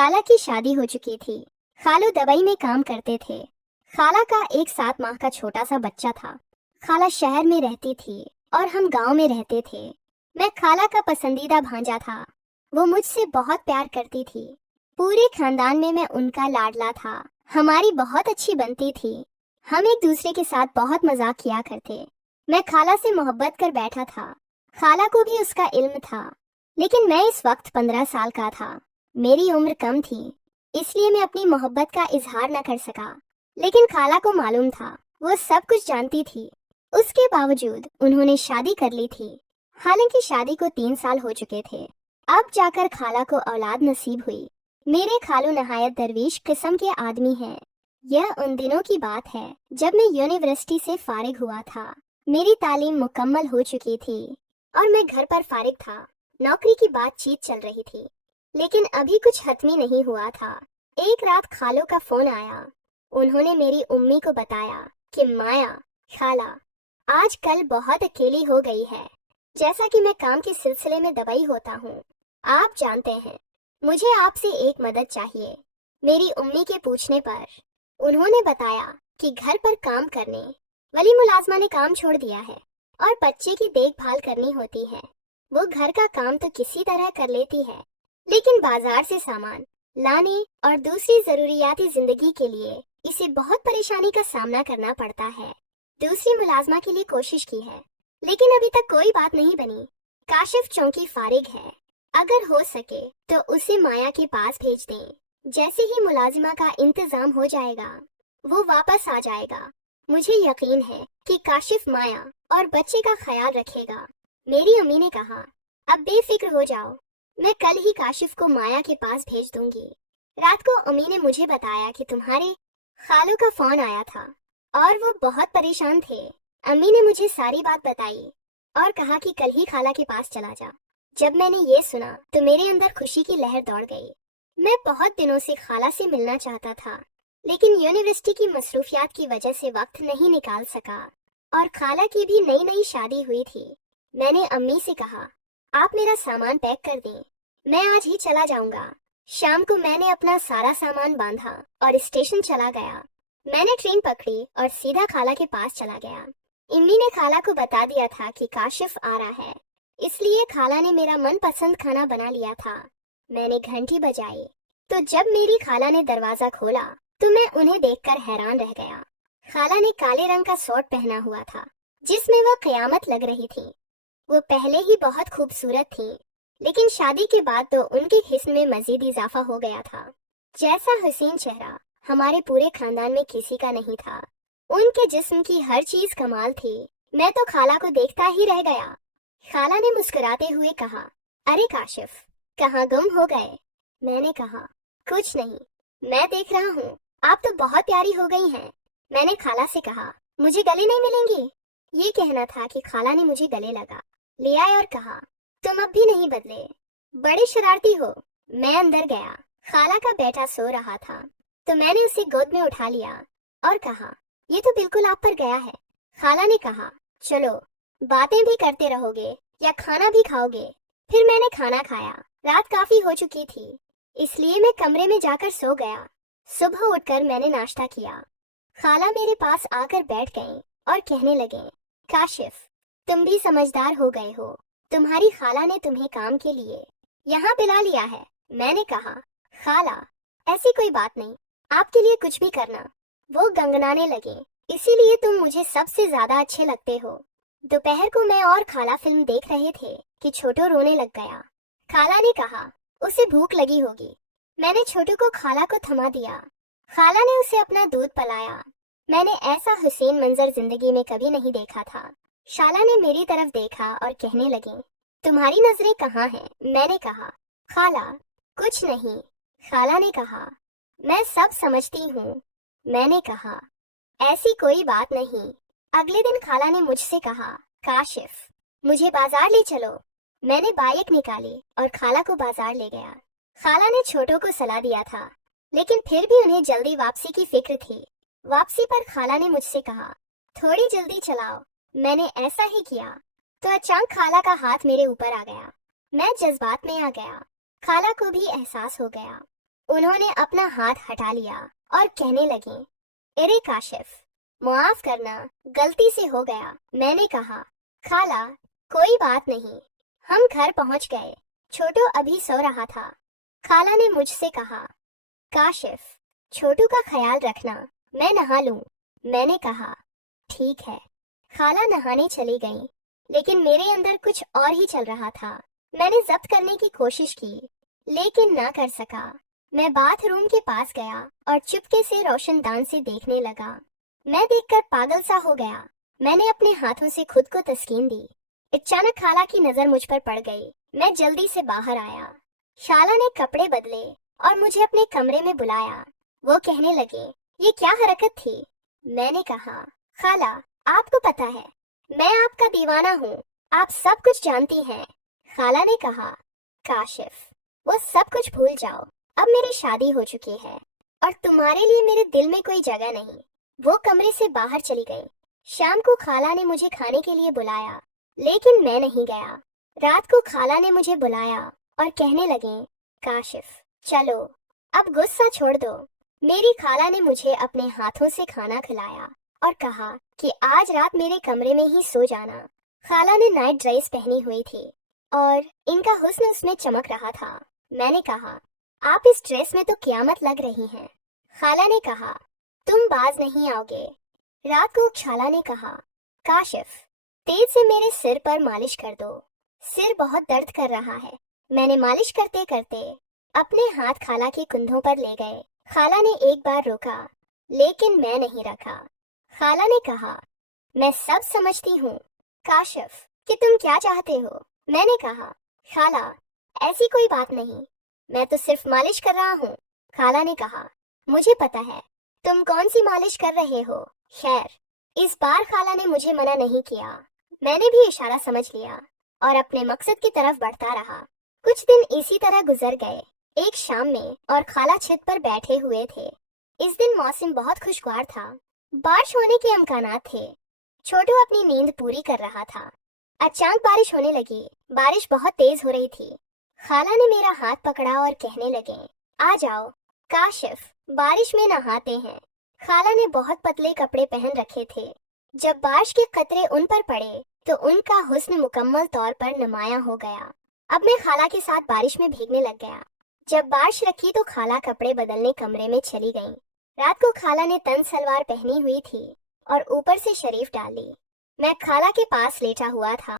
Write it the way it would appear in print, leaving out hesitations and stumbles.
खाला की शादी हो चुकी थी। खालू दुबई में काम करते थे। खाला का एक 7 माह का छोटा सा बच्चा था। खाला शहर में रहती थी और हम गांव में रहते थे। मैं खाला का पसंदीदा भांजा था। वो मुझसे बहुत प्यार करती थी। पूरे खानदान में मैं उनका लाडला था। हमारी बहुत अच्छी बनती थी। हम एक दूसरे के साथ बहुत मजाक किया करते। मैं खाला से मोहब्बत कर बैठा था। खाला को भी उसका इल्म था, लेकिन मैं इस वक्त 15 साल का था। मेरी उम्र कम थी, इसलिए मैं अपनी मोहब्बत का इजहार न कर सका। लेकिन खाला को मालूम था, वो सब कुछ जानती थी। उसके बावजूद उन्होंने शादी कर ली थी। हालांकि शादी को 3 साल हो चुके थे। अब जाकर खाला को औलाद नसीब हुई। मेरे खालू नहायत दरवेश किस्म के आदमी हैं। यह उन दिनों की बात है जब मैं यूनिवर्सिटी से फारिग हुआ था। मेरी तालीम मुकम्मल हो चुकी थी और मैं घर पर फारिग था। नौकरी की बातचीत चल रही थी, लेकिन अभी कुछ हतमी नहीं हुआ था। एक रात खालों का फोन आया। उन्होंने मेरी उम्मी को बताया कि माया, खाला आजकल बहुत अकेली हो गई है। जैसा कि मैं काम के सिलसिले में दुबई होता हूँ, आप जानते हैं, मुझे आपसे एक मदद चाहिए। मेरी उम्मी के पूछने पर उन्होंने बताया कि घर पर काम करने वाली मुलाजमा ने काम छोड़ दिया है और बच्चे की देखभाल करनी होती है। वो घर का काम तो किसी तरह कर लेती है, लेकिन बाजार से सामान लाने और दूसरी जरूरियाती जिंदगी के लिए इसे बहुत परेशानी का सामना करना पड़ता है। दूसरी मुलाजमा के लिए कोशिश की है, लेकिन अभी तक कोई बात नहीं बनी। काशिफ चौंकी फारिग है। अगर हो सके तो उसे माया के पास भेज दें। जैसे ही मुलाजिमा का इंतजाम हो जाएगा, वो वापस आ जाएगा। मुझे यकीन है कि काशिफ माया और बच्चे का ख्याल रखेगा। मेरी अम्मी ने कहा, अब बेफिक्र हो जाओ, मैं कल ही काशिफ को माया के पास भेज दूंगी। रात को अम्मी ने मुझे बताया कि तुम्हारे खालू का फोन आया था और वो बहुत परेशान थे। अम्मी ने मुझे सारी बात बताई और कहा कि कल ही खाला के पास चला जा। जब मैंने ये सुना तो मेरे अंदर खुशी की लहर दौड़ गई। मैं बहुत दिनों से खाला से मिलना चाहता था, लेकिन यूनिवर्सिटी की मसरूफियात की वजह से वक्त नहीं निकाल सका और खाला की भी नई नई शादी हुई थी। मैंने अम्मी से कहा, आप मेरा सामान पैक कर दें, मैं आज ही चला जाऊंगा। शाम को मैंने अपना सारा सामान बांधा और स्टेशन चला गया। मैंने ट्रेन पकड़ी और सीधा खाला के पास चला गया। इम्मी ने खाला को बता दिया था कि काशिफ आ रहा है, इसलिए खाला ने मेरा मनपसंद खाना बना लिया था। मैंने घंटी बजाई तो जब मेरी खाला ने दरवाजा खोला तो मैं उन्हें देखकर हैरान रह गया। खाला ने काले रंग का सूट पहना हुआ था, जिसमें वह कयामत लग रही थी। वो पहले ही बहुत खूबसूरत थी, लेकिन शादी के बाद तो उनके हिस्न में मजीद इजाफा हो गया था। जैसा हसीन चेहरा हमारे पूरे खानदान में किसी का नहीं था। उनके जिस्म की हर चीज कमाल थी। मैं तो खाला को देखता ही रह गया। खाला ने मुस्कुराते हुए कहा, अरे काशिफ, कहाँ गुम हो गए? मैंने कहा, कुछ नहीं, मैं देख रहा हूँ, आप तो बहुत प्यारी हो गई हैं। मैंने खाला से कहा, मुझे गले नहीं मिलेंगे? ये कहना था कि खाला ने मुझे गले लगा ले आए और कहा, तुम अब भी नहीं बदले, बड़े शरारती हो। मैं अंदर गया। खाला का बेटा सो रहा था, तो मैंने उसे गोद में उठा लिया और कहा, ये तो बिल्कुल आप पर गया है। खाला ने कहा, चलो बातें भी करते रहोगे या खाना भी खाओगे? फिर मैंने खाना खाया। रात काफी हो चुकी थी, इसलिए मैं कमरे में जाकर सो गया। सुबह उठकर मैंने नाश्ता किया। खाला मेरे पास आकर बैठ गईं और कहने लगे, काशिफ, तुम भी समझदार हो गए हो। तुम्हारी खाला ने तुम्हें काम के लिए यहाँ बुला लिया है। मैंने कहा, खाला, ऐसी कोई बात नहीं, आपके लिए कुछ भी करना। वो गंगनाने लगे, इसीलिए तुम मुझे सबसे ज्यादा अच्छे लगते हो। दोपहर को मैं और खाला फिल्म देख रहे थे कि छोटू रोने लग गया। खाला ने कहा, उसे भूख लगी होगी। मैंने छोटू को खाला को थमा दिया। खाला ने उसे अपना दूध पिलाया। मैंने ऐसा हुसैन मंजर जिंदगी में कभी नहीं देखा था। शाला ने मेरी तरफ देखा और कहने लगी, तुम्हारी नजरें कहाँ हैं? मैंने कहा, खाला, कुछ नहीं। खाला ने कहा, मैं सब समझती हूँ। मैंने कहा, ऐसी कोई बात नहीं। अगले दिन खाला ने मुझसे कहा, काशिफ, मुझे बाजार ले चलो। मैंने बाइक निकाली और खाला को बाजार ले गया। खाला ने छोटों को सलाह दिया था, लेकिन फिर भी उन्हें जल्दी वापसी की फिक्र थी। वापसी पर खाला ने मुझसे कहा, थोड़ी जल्दी चलाओ। मैंने ऐसा ही किया तो अचानक खाला का हाथ मेरे ऊपर आ गया। मैं जज्बात में आ गया। खाला को भी एहसास हो गया। उन्होंने अपना हाथ हटा लिया और कहने लगे, अरे काशिफ, माफ करना, गलती से हो गया। मैंने कहा, खाला कोई बात नहीं। हम घर पहुंच गए। छोटू अभी सो रहा था। खाला ने मुझसे कहा, काशिफ, छोटू का ख्याल रखना, मैं नहा लूं। मैंने कहा, ठीक है। खाला नहाने चली गई, लेकिन मेरे अंदर कुछ और ही चल रहा था। मैंने जब्त करने की कोशिश की, लेकिन ना कर सका। मैं बाथरूम के पास गया और चुपके से रोशनदान से देखने लगा। मैं देखकर पागल सा हो गया। मैंने अपने हाथों से खुद को तस्कीन दी। अचानक खाला की नजर मुझ पर पड़ गई। मैं जल्दी से बाहर आया। खाला ने कपड़े बदले और मुझे अपने कमरे में बुलाया। वो कहने लगे, ये क्या हरकत थी? मैंने कहा, खाला, आपको पता है मैं आपका दीवाना हूँ, आप सब कुछ जानती हैं। खाला ने कहा, काशिफ, वो सब कुछ भूल जाओ। अब मेरी शादी हो चुकी है और तुम्हारे लिए मेरे दिल में कोई जगह नहीं। वो कमरे से बाहर चली गई। शाम को खाला ने मुझे खाने के लिए बुलाया, लेकिन मैं नहीं गया। रात को खाला ने मुझे बुलाया और कहने लगे, काशिफ, चलो अब गुस्सा छोड़ दो। मेरी खाला ने मुझे अपने हाथों से खाना खिलाया और कहा कि आज रात मेरे कमरे में ही सो जाना। खाला ने नाइट ड्रेस पहनी हुई थी और इनका हुस्न उसमें चमक रहा था। मैंने कहा, आप इस ड्रेस में तो क़यामत लग रही हैं। खाला ने कहा, तुम बाज नहीं आओगे। रात को खाला ने कहा, काशिफ, तेज से मेरे सिर पर मालिश कर दो, सिर बहुत दर्द कर रहा है। मैंने मालिश करते करते अपने हाथ खाला के कंधों पर ले गए। खाला ने एक बार रोका, लेकिन मैं नहीं रखा। खाला ने कहा, मैं सब समझती हूँ काशिफ कि तुम क्या चाहते हो। मैंने कहा, खाला, ऐसी कोई बात नहीं, मैं तो सिर्फ मालिश कर रहा हूँ। खाला ने कहा, मुझे पता है तुम कौन सी मालिश कर रहे हो। खैर, इस बार खाला ने मुझे मना नहीं किया। मैंने भी इशारा समझ लिया और अपने मकसद की तरफ बढ़ता रहा। कुछ दिन इसी तरह गुजर गए। एक शाम में और खाला छत पर बैठे हुए थे। इस दिन मौसम बहुत खुशगवार था। बारिश होने के इम्कानात थे। छोटू अपनी नींद पूरी कर रहा था। अचानक बारिश होने लगी। बारिश बहुत तेज हो रही थी। खाला ने मेरा हाथ पकड़ा और कहने लगे, आ जाओ काशिफ, बारिश में नहाते हैं। खाला ने बहुत पतले कपड़े पहन रखे थे। जब बारिश के कतरे उन पर पड़े तो उनका हुस्न मुकम्मल तौर पर नुमायां हो गया। अब मैं खाला के साथ बारिश में भीगने लग गया। जब बारिश रखी तो खाला कपड़े बदलने कमरे में चली गईं। रात को खाला ने तन सलवार पहनी हुई थी और ऊपर से शरीफ डाली। मैं खाला के पास लेटा हुआ था।